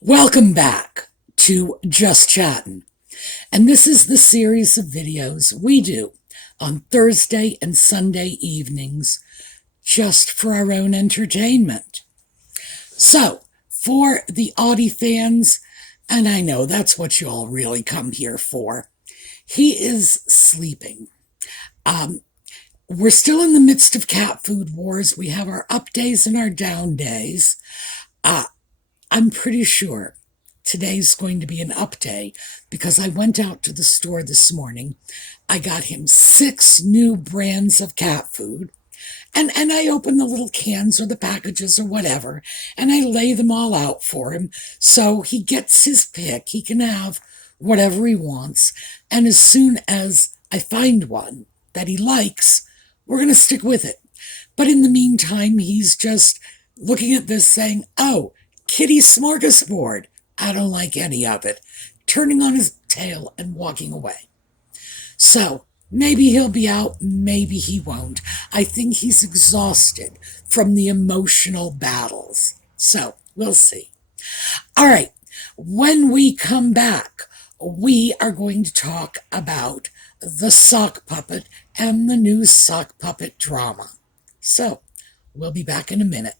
Welcome back to Just Chattin'. And this is the series of videos we do on Thursday and Sunday evenings just for our own entertainment. So, for the Audie fans, and I know that's what you all really come here for, he is sleeping. We're still in the midst of cat food wars. We have our up days and our down days. I'm pretty sure today's going to be an up day because I went out to the store this morning. I got him 6 new brands of cat food. And I open the little cans or the packages or whatever, and I lay them all out for him. So he gets his pick. He can have whatever he wants. And as soon as I find one that he likes, we're going to stick with it. But in the meantime, he's just looking at this saying, oh, kitty smorgasbord. I don't like any of it. Turning on his tail and walking away. So maybe he'll be out, maybe he won't. I think he's exhausted from the emotional battles. So we'll see. All right. When we come back, we are going to talk about the sock puppet and the new sock puppet drama. So we'll be back in a minute.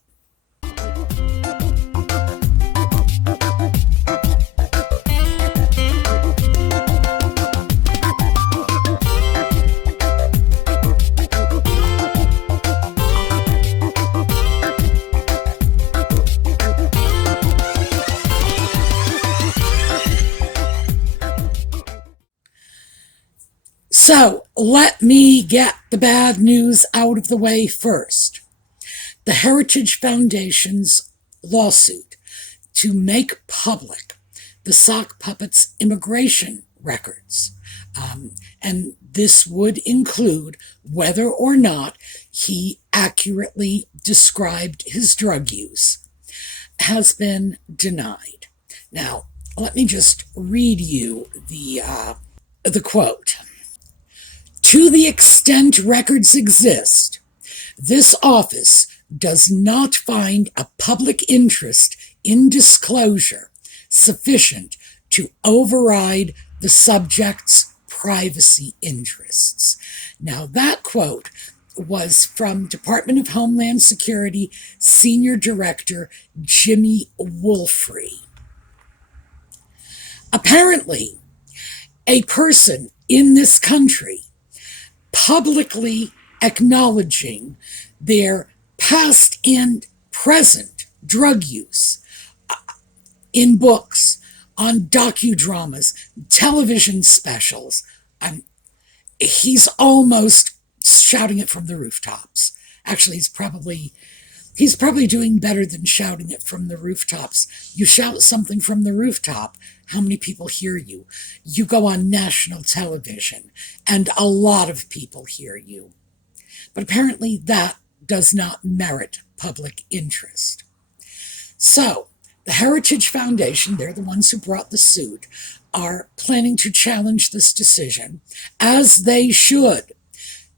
So let me get the bad news out of the way first. The Heritage Foundation's lawsuit to make public the sock puppet's immigration records, and this would include whether or not he accurately described his drug use, has been denied. Now, let me just read you the quote. To the extent records exist, this office does not find a public interest in disclosure sufficient to override the subject's privacy interests. Now, that quote was from Department of Homeland Security Senior Director Jimmy Wolfrey. Apparently, a person in this country publicly acknowledging their past and present drug use in books, on docudramas, television specials. He's almost shouting it from the rooftops. Actually, he's probably doing better than shouting it from the rooftops. You shout something from the rooftop, how many people hear you? You go on national television, and a lot of people hear you. But apparently that does not merit public interest. So, the Heritage Foundation, they're the ones who brought the suit, are planning to challenge this decision, as they should,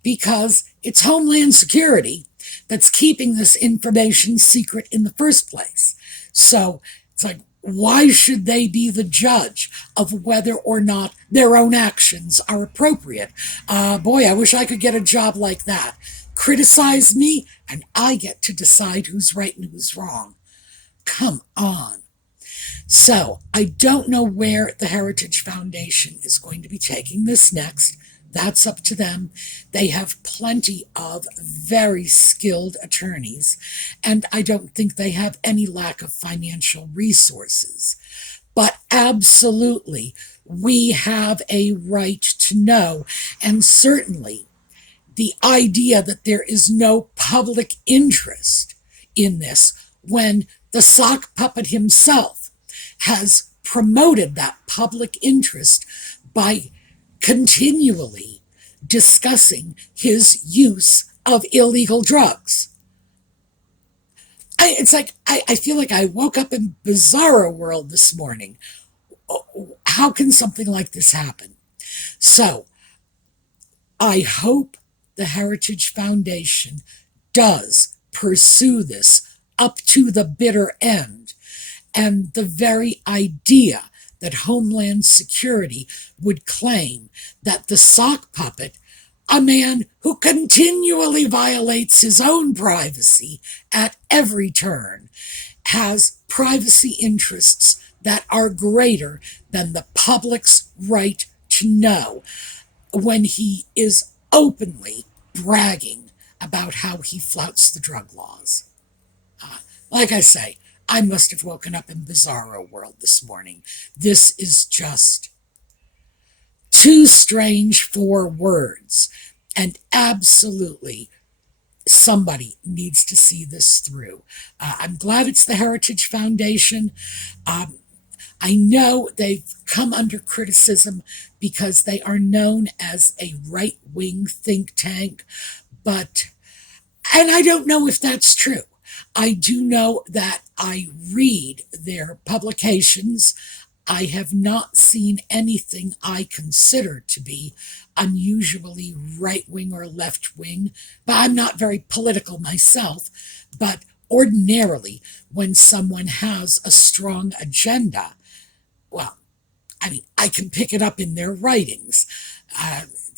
because it's Homeland Security that's keeping this information secret in the first place. So, it's like, why should they be the judge of whether or not their own actions are appropriate? Boy, I wish I could get a job like that. Criticize me, and I get to decide who's right and who's wrong. Come on. So, I don't know where the Heritage Foundation is going to be taking this next. That's up to them. They have plenty of very skilled attorneys, and I don't think they have any lack of financial resources. But absolutely, we have a right to know, and certainly the idea that there is no public interest in this when the sock puppet himself has promoted that public interest by continually discussing his use of illegal drugs. I feel like I woke up in bizarro world this morning. How can something like this happen? So, I hope the Heritage Foundation does pursue this up to the bitter end And the very idea that Homeland Security would claim that the sock puppet, a man who continually violates his own privacy at every turn, has privacy interests that are greater than the public's right to know, when he is openly bragging about how he flouts the drug laws. Like I say, I must have woken up in bizarro world this morning. This is just too strange for words. And absolutely, somebody needs to see this through. I'm glad it's the Heritage Foundation. I know they've come under criticism because they are known as a right-wing think tank, and I don't know if that's true. I do know that I read their publications. I have not seen anything I consider to be unusually right wing or left wing, but I'm not very political myself. But ordinarily, when someone has a strong agenda, well, I mean, I can pick it up in their writings.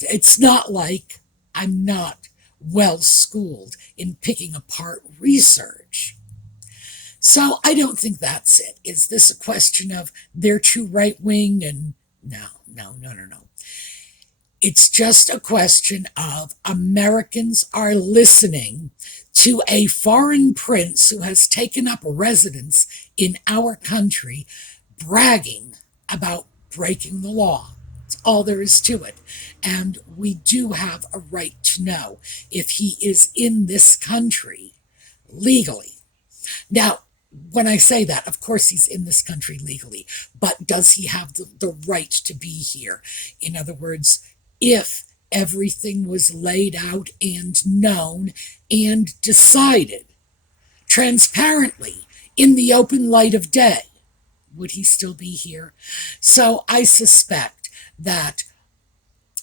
It's not like I'm not well schooled in picking apart research. So I don't think that's it. Is this a question of they're too right wing? And no, no, no, no, no. It's just a question of Americans are listening to a foreign prince who has taken up residence in our country bragging about breaking the law. That's all there is to it. And we do have a right to know if he is in this country legally. Now, when I say that, of course he's in this country legally, but does he have the right to be here? In other words, if everything was laid out and known and decided transparently in the open light of day, would he still be here? So I suspect that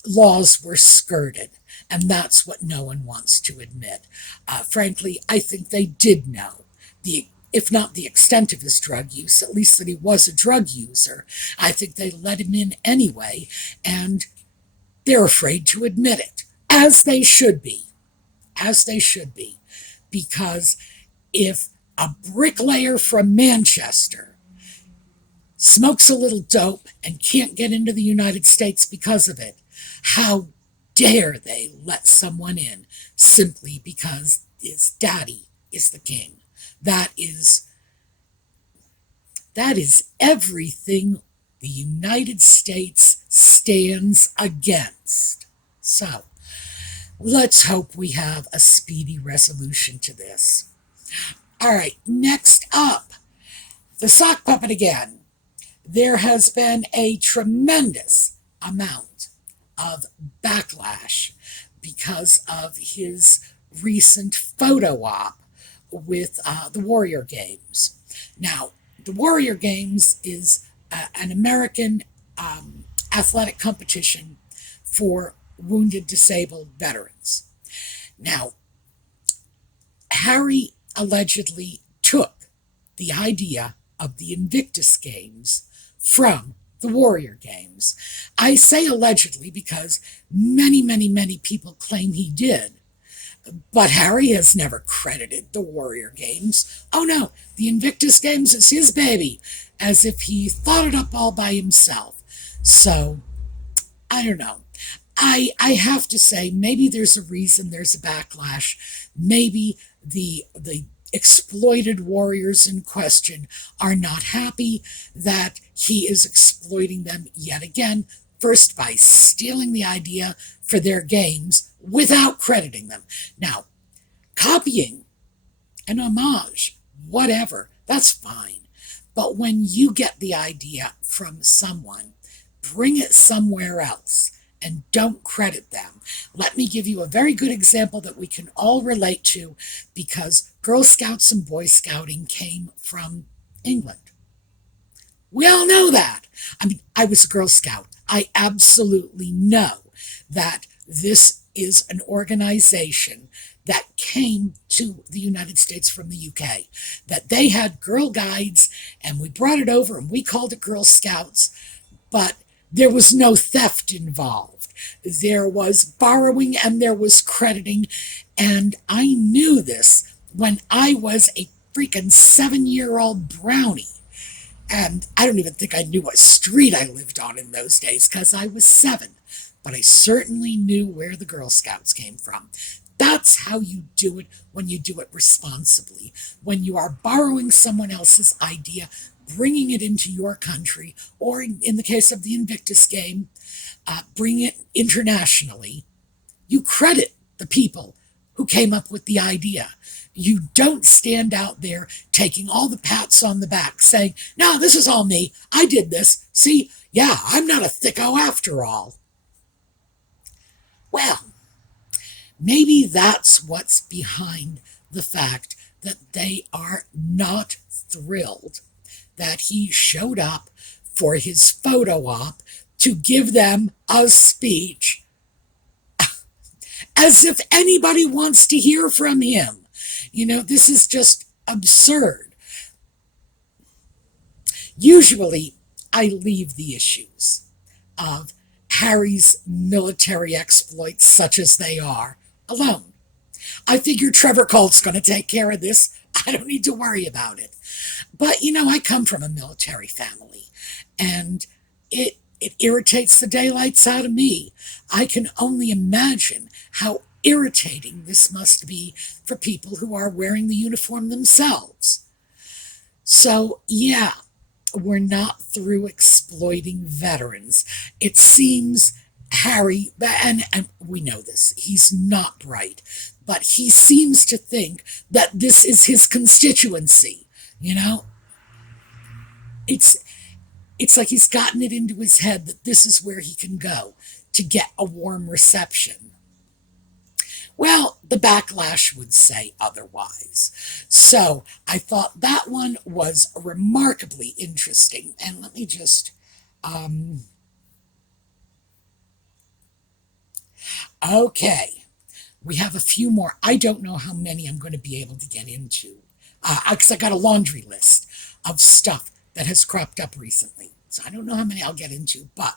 laws were skirted, and that's what no one wants to admit. Frankly, I think they did know, if not the extent of his drug use, at least that he was a drug user. I think they let him in anyway, and they're afraid to admit it, as they should be, because if a bricklayer from Manchester smokes a little dope and can't get into the United States because of it, how dare they let someone in simply because his daddy is the king? That is everything the United States stands against. So let's hope we have a speedy resolution to this. All right, next up, the sock puppet again. There has been a tremendous amount of backlash because of his recent photo op with the Warrior Games. Now, the Warrior Games is an American athletic competition for wounded, disabled veterans. Now, Harry allegedly took the idea of the Invictus Games from the Warrior Games. I say allegedly because many, many, many people claim he did. But Harry has never credited the Warrior Games. Oh no, the Invictus Games is his baby, as if he thought it up all by himself. So, I don't know. I have to say, maybe there's a reason there's a backlash. Maybe the exploited warriors in question are not happy that he is exploiting them yet again, first by stealing the idea for their games without crediting them. Now, copying, an homage, whatever, that's fine. But when you get the idea from someone, bring it somewhere else and don't credit them. Let me give you a very good example that we can all relate to, because Girl Scouts and Boy Scouting came from England. We all know that. I mean, I was a Girl Scout. I absolutely know that this is an organization that came to the United States from the UK, that they had Girl Guides, and we brought it over and we called it Girl Scouts, but there was no theft involved. There was borrowing and there was crediting, and I knew this when I was a freaking 7 year old brownie. And I don't even think I knew what street I lived on in those days because I was 7. But I certainly knew where the Girl Scouts came from. That's how you do it when you do it responsibly. When you are borrowing someone else's idea, bringing it into your country, or in the case of the Invictus game, bring it internationally, you credit the people who came up with the idea. You don't stand out there taking all the pats on the back saying, no, this is all me. I did this. See, yeah, I'm not a thicko after all. Well, maybe that's what's behind the fact that they are not thrilled that he showed up for his photo op to give them a speech, as if anybody wants to hear from him. This is just absurd. Usually, I leave the issues of Harry's military exploits, such as they are, alone. I figure Trevor Colt's going to take care of this. I don't need to worry about it. But, I come from a military family, and it irritates the daylights out of me. I can only imagine how irritating this must be for people who are wearing the uniform themselves. So, yeah, we're not through exploiting veterans. It seems Harry, and we know this, he's not bright, but he seems to think that this is his constituency. It's like he's gotten it into his head that this is where he can go to get a warm reception. Well, the backlash would say otherwise. So I thought that one was remarkably interesting. And let me just, okay, we have a few more. I don't know how many I'm going to be able to get into, because I got a laundry list of stuff that has cropped up recently. So I don't know how many I'll get into, but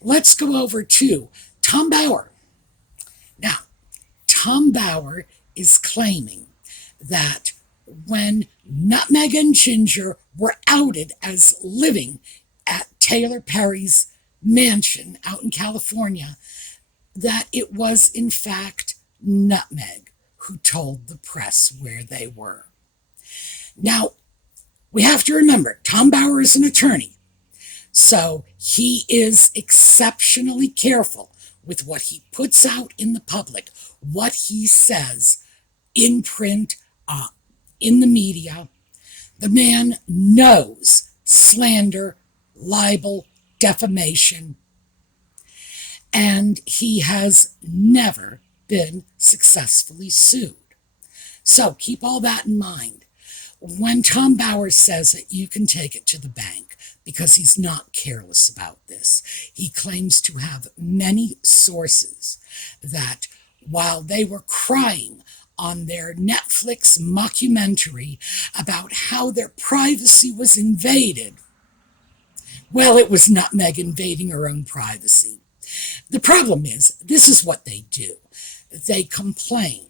let's go over to Tom Bauer. Now, Tom Bauer is claiming that when Nutmeg and Ginger were outed as living at Taylor Perry's mansion out in California, that it was in fact Nutmeg who told the press where they were. Now, we have to remember, Tom Bauer is an attorney, so he is exceptionally careful with what he puts out in the public, what he says in print, in the media. The man knows slander, libel, defamation, and he has never been successfully sued. So keep all that in mind. When Tom Bauer says it, you can take it to the bank because he's not careless about this. He claims to have many sources that while they were crying on their Netflix mockumentary about how their privacy was invaded, well, it was Nutmeg invading her own privacy. The problem is, this is what they do. They complain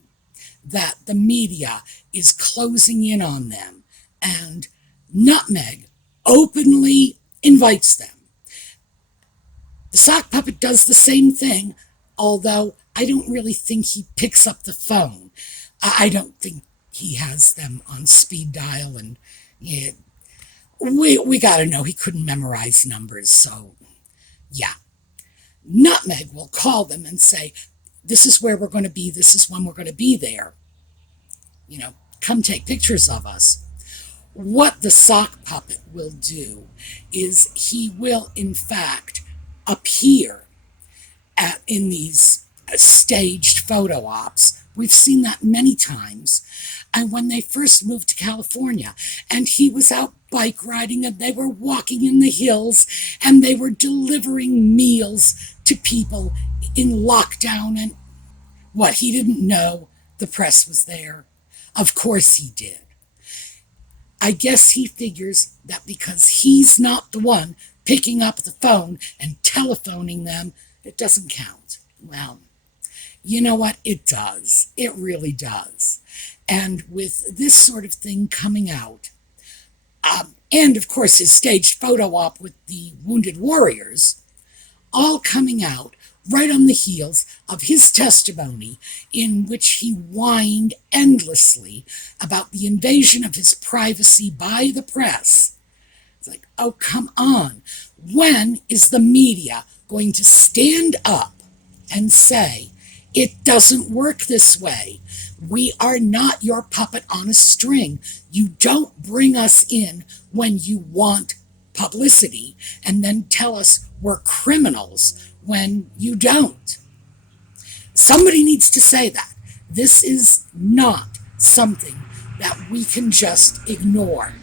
that the media is closing in on them, and Nutmeg openly invites them. The sock puppet does the same thing, although I don't really think he picks up the phone. I don't think he has them on speed dial, and yeah, we gotta know he couldn't memorize numbers, so yeah. Nutmeg will call them and say, this is where we're going to be, this is when we're going to be there. Come take pictures of us. What the sock puppet will do is he will, in fact, appear in these staged photo ops. We've seen that many times. And when they first moved to California, and he was out bike riding, and they were walking in the hills, and they were delivering meals to people in lockdown, and what, he didn't know the press was there. Of course he did. I guess he figures that because he's not the one picking up the phone and telephoning them, it doesn't count. Well, you know what? It does. It really does. And with this sort of thing coming out, and of course his staged photo op with the wounded warriors, all coming out right on the heels of his testimony, in which he whined endlessly about the invasion of his privacy by the press. It's like, oh, come on. When is the media going to stand up and say, it doesn't work this way? We are not your puppet on a string. You don't bring us in when you want publicity and then tell us we're criminals when you don't. Somebody needs to say that. This is not something that we can just ignore.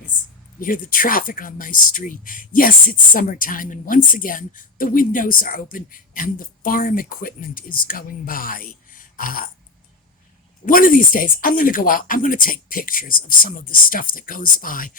Yes, you hear the traffic on my street. Yes, it's summertime, and once again, the windows are open and the farm equipment is going by. One of these days, I'm going to go out. I'm going to take pictures of some of the stuff that goes by.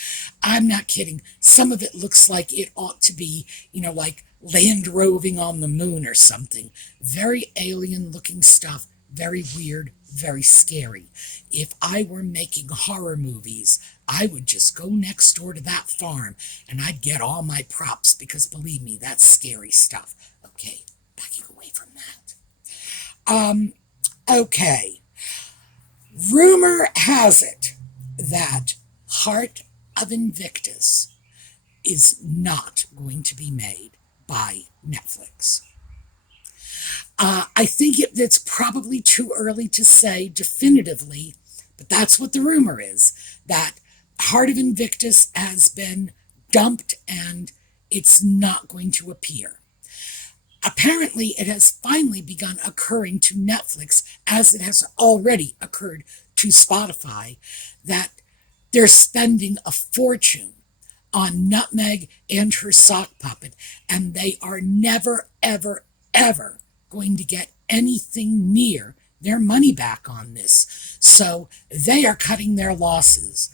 I'm not kidding. Some of it looks like it ought to be, like land roving on the moon or something. Very alien looking stuff. Very weird. Very scary. If I were making horror movies, I would just go next door to that farm and I'd get all my props because believe me, that's scary stuff. Okay, backing away from that. Okay. Rumor has it that Heart of Invictus is not going to be made by Netflix. I think it's probably too early to say definitively, but that's what the rumor is, that Heart of Invictus has been dumped and it's not going to appear. Apparently, it has finally begun occurring to Netflix, as it has already occurred to Spotify, that they're spending a fortune on Nutmeg and her sock puppet, and they are never, ever, ever going to get anything near their money back on this. So they are cutting their losses.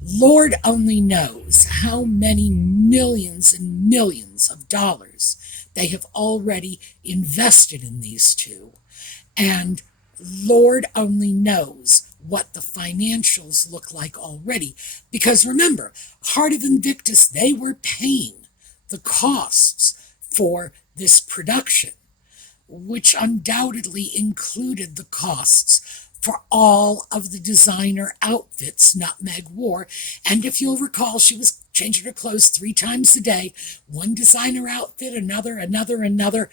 Lord only knows how many millions and millions of dollars they have already invested in these two. And Lord only knows what the financials look like already. Because remember, Heart of Invictus, they were paying the costs for this production, which undoubtedly included the costs for all of the designer outfits Nutmeg wore. And if you'll recall, she was changing her clothes 3 times a day. One designer outfit, another.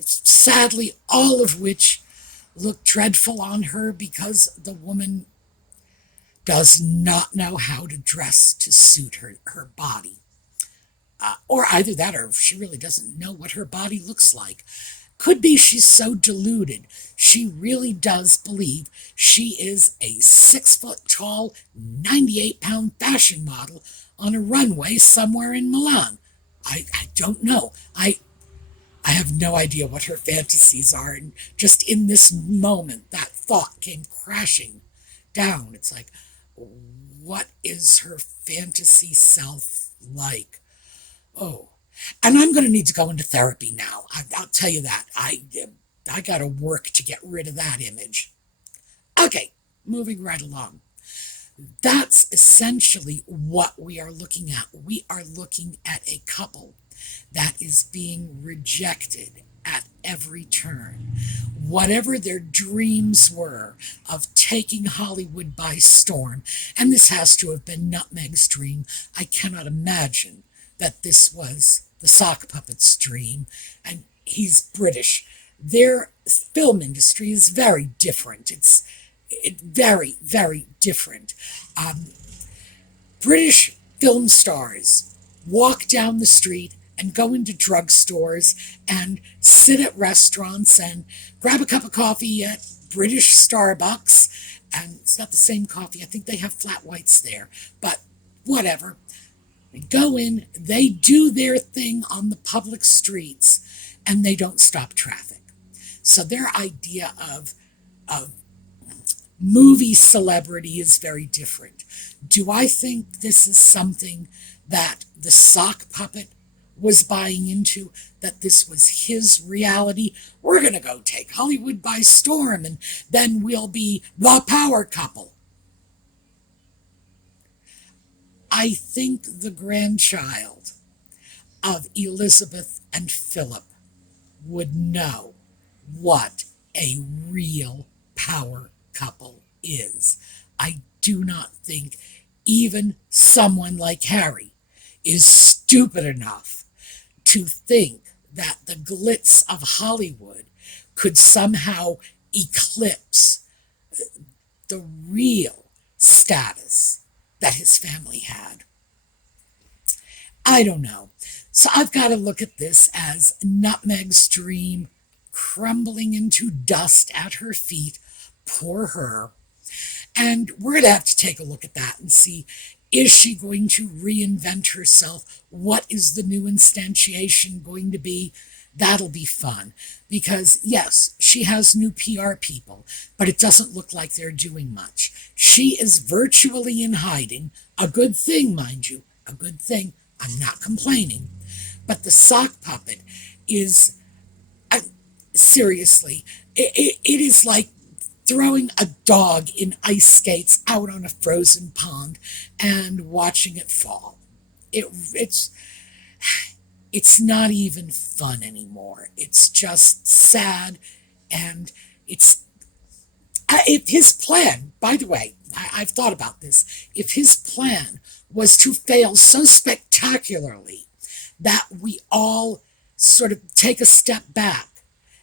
Sadly, all of which look dreadful on her because the woman does not know how to dress to suit her body. Or either that, or she really doesn't know what her body looks like. Could be she's so deluded. She really does believe she is a 6-foot tall, 98-pound fashion model on a runway somewhere in Milan. I don't know. I have no idea what her fantasies are. And just in this moment, that thought came crashing down. It's like, what is her fantasy self like? Oh, and I'm going to need to go into therapy now. I'll tell you that. I got to work to get rid of that image. Okay, moving right along. That's essentially what we are looking at. We are looking at a couple that is being rejected at every turn. Whatever their dreams were of taking Hollywood by storm, and this has to have been Nutmeg's dream. I cannot imagine that this was the sock puppet's dream, and he's British. Their film industry is very different. It's very, very different. British film stars walk down the street and go into drugstores and sit at restaurants and grab a cup of coffee at British Starbucks. And it's not the same coffee. I think they have flat whites there, but whatever. They go in, they do their thing on the public streets, and they don't stop traffic. So their idea of movie celebrity is very different. Do I think this is something that the sock puppet was buying into, that this was his reality? We're going to go take Hollywood by storm and then we'll be the power couple. I think the grandchild of Elizabeth and Philip would know what a real power couple is. I do not think even someone like Harry is stupid enough to think that the glitz of Hollywood could somehow eclipse the real status that his family had. I don't know. So I've got to look at this as Nutmeg's dream crumbling into dust at her feet. Poor her. And we're going to have to take a look at that and see, is she going to reinvent herself? What is the new instantiation going to be? That'll be fun. Because, yes, she has new PR people, but it doesn't look like they're doing much. She is virtually in hiding. A good thing, mind you. A good thing. I'm not complaining. But the sock puppet is, uh, seriously, it is like throwing a dog in ice skates out on a frozen pond and watching it fall. It, it's it's not even fun anymore. It's just sad, and it's if his plan, by the way, I've thought about this, if his plan was to fail so spectacularly that we all sort of take a step back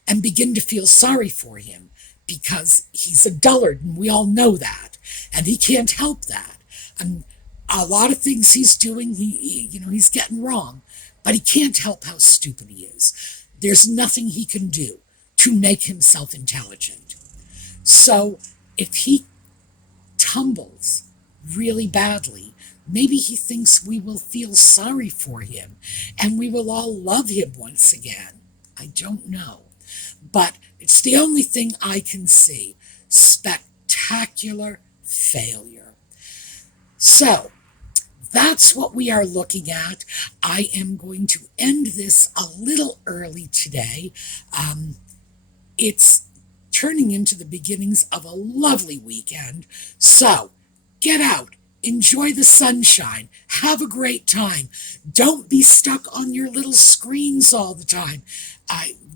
and begin to feel sorry for him because he's a dullard and we all know that, and he can't help that. And a lot of things he's doing, he's getting wrong, but he can't help how stupid he is. There's nothing he can do to make himself intelligent. So if he tumbles really badly, maybe he thinks we will feel sorry for him and we will all love him once again. I don't know. But it's the only thing I can see. Spectacular failure. So that's what we are looking at. I am going to end this a little early today. It's turning into the beginnings of a lovely weekend. So get out, enjoy the sunshine, have a great time. Don't be stuck on your little screens all the time.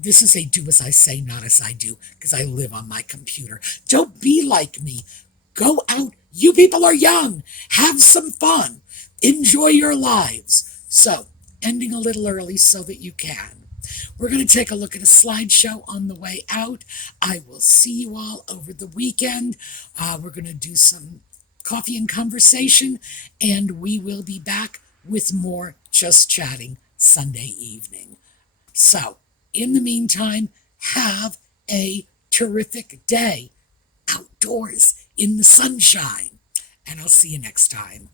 This is a do as I say, not as I do, because I live on my computer. Don't be like me. Go out. You people are young. Have some fun. Enjoy your lives. So, ending a little early so that you can. We're going to take a look at a slideshow on the way out. I will see you all over the weekend. We're going to do some coffee and conversation, and we will be back with more Just Chatting Sunday evening. So, in the meantime, have a terrific day outdoors in the sunshine, and I'll see you next time.